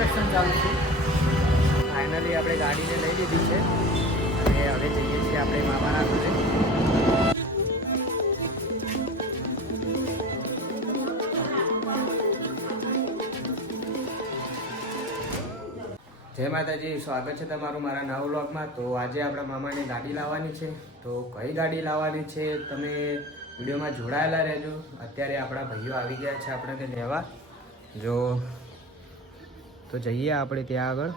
Instruction ચાલુ છે. Finally આપણે ગાડીને લઈ લીધી છે અને હવે જઈએ છીએ આપણે મામાના ઘરે. જય માતાજી, સ્વાગત છે તમારું મારા નવા વ્લોગમાં. તો આજે આપણા મામાની ગાડી લાવવાની છે. તો કઈ ગાડી લાવવાની છે તમે વિડીયોમાં જોડાયેલા રહેજો. અત્યારે આપણા ભાઈઓ આવી ગયા છે આપણને લેવા. જો તો જઈએ આપણે ત્યાં આગળ.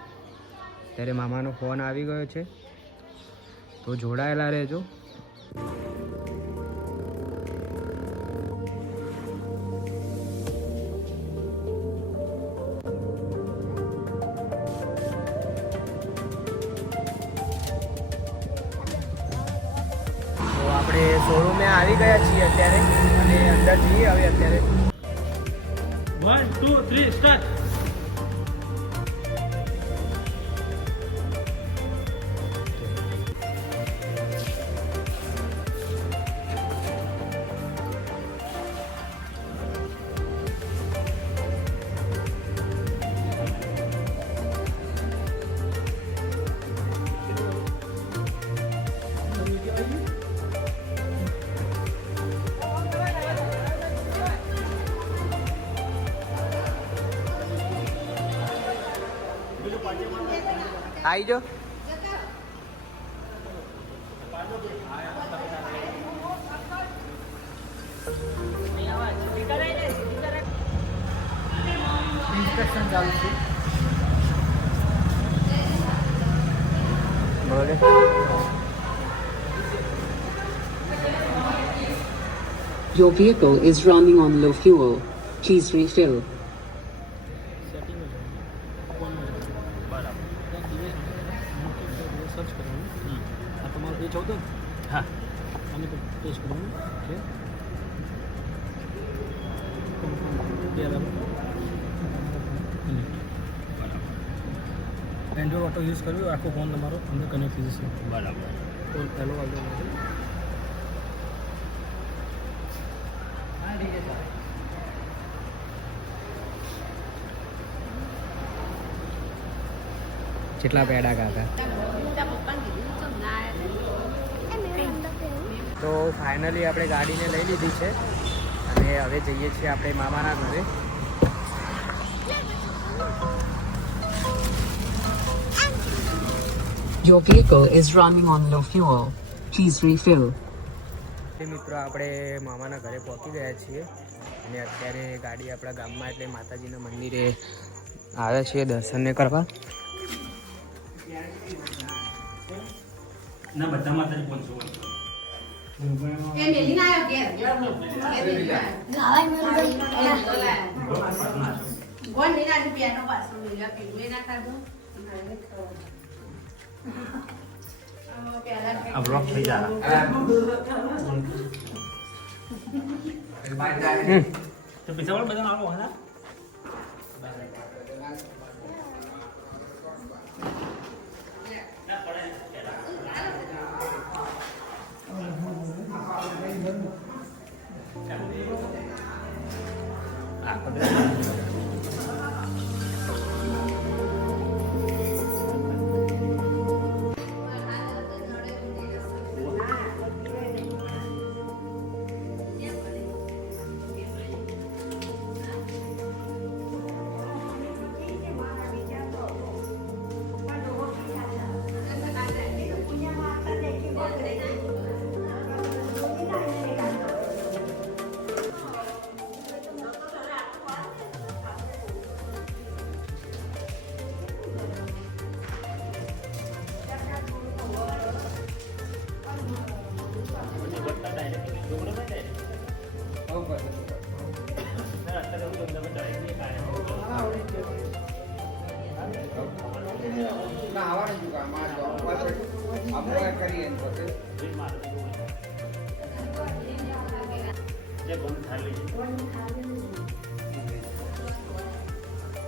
ત્યારે મામાનો ફોન આવી ગયો છે, તો જોડાયેલા રહેજો. આપણે શોરૂમે આવી ગયા છીએ અત્યારે અને અંદર જઈએ હવે અત્યારે. 1 2 3 સ્ટાર્ટ. આવી જો. ઇન્સ્ટ્રક્શન ચાલુ છે. બોલે Your vehicle is running on low fuel. Please refill. Search કરવાનું. આ તમારું પેજ આવતું ને? હા, આને પેજ કરવાનું છે. એન્ડ્રોઇડ ઓટો યુઝ કર્યો, આખો ફોન તમારો અંદર કનેક્ટ થઈ જશે. બરાબર. તો પહેલો આવતો કેટલા પેડા કાકા. તો ફાઇનલી આપણે ગાડીને લઈ લીધી છે અને હવે જઈએ છીએ આપણે મામાના ઘરે. Your vehicle is running on low fuel. Please refill. મિત્રો આપણે મામાના ઘરે પહોંચી ગયા છીએ અને અત્યારે ગાડી આપણા ગામમાં એટલે માતાજીના મંદિરે આવ્યા છીએ દર્શનને કરવા. ના બધા માતાજી પહોંચો. એ મેલી ના આવ્યો ઘેર. ગોન ની ના પિયાનો પાછો મેલ્યો પીવે ના કાઢો. આ બ્લોક થઈ જાય. તો પૈસા વાળા બધા આવો હા.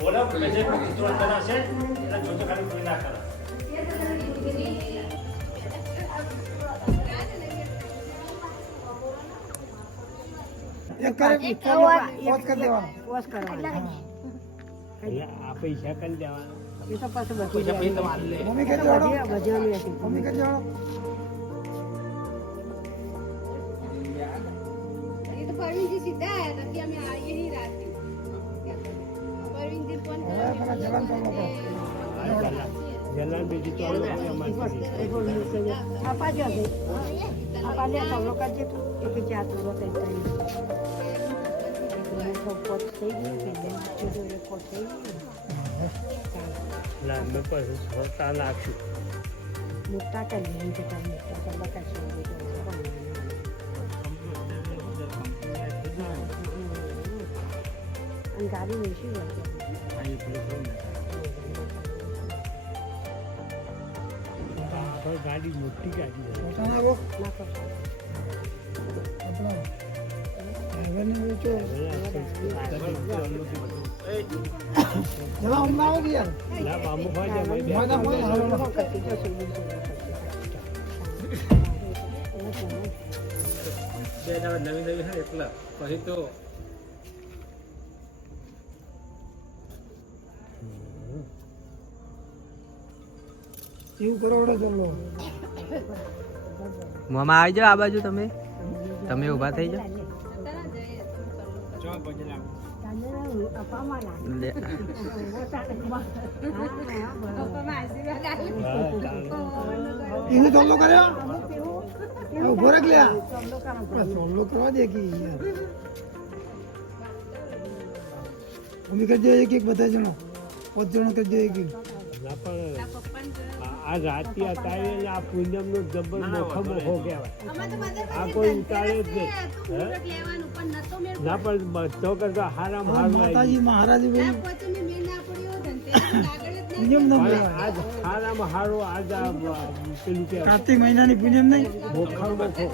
બોલો મેજે પક્ષી તો અંતર હશે એટલે જોજો ખાલી કોઈ ના કરે. એક કરે પોઝ કરી દેવાનો. પોઝ કરવાનો. એટલે આ પૈસા કરી દેવાના એ તો પાછું બધું પૈસા પછી તમારે લે મમ્મી કે જોડો બજાવની હતી મમ્મી કે જોડો એ તો પરવીનજી સીધા આયા હતા કે અમે આવીએ નહીં રાતે પરવીનજી ફોન હવે પેલા જવાન તો લોકો જલાલ બીજી તો આપા જો દે આપા લે તો લોકો જે તું એક જાત લો તે તઈ પોત થઈ ગયું કે જો પોત થઈ ગયું લાંબે પછી સ્વતા લાગશું મોટા કરી કે તમે તો બકાશું અને ગાડી નહીં શું ગાડી મોટી ગાડી પોતાના આવો નાખો આપણો ડ્રાઈવરને વેચો જવા હમણાં આવો કે યાર ના મામુ ભાઈ માગા ફોન હાલો નવી નવી છે એટલે પછી તો એવું કરો વડે ચાલો મામા આવી જાઓ આ બાજુ તમે ઊભા થઈ જાઓ લે. એને ચાલો કર્યો ઉભો રાખ લે ચાલો કરવા દે કે યાર મમ્મી કરજો એક એક બધા જણો 5 જણો કરજો એક એક ના પણ આ રાતે અત્યારે આ પૂનમ નો જબર મોખો મોખો કહેવાય આ કોઈ ઉતારે જ નહીં લેવાનું પણ નતો મેળ ના પણ બધો કરતો હારામ હારું માતાજી મહારાજી ભાઈ પછી મેં ના પડ્યો ધનતેરસ આગળ જ પૂનમ નો આજ હારામ હારું આજ આ પેલું કે કાર્તિક મહિનાની પૂનમ નહીં મોખો મોખો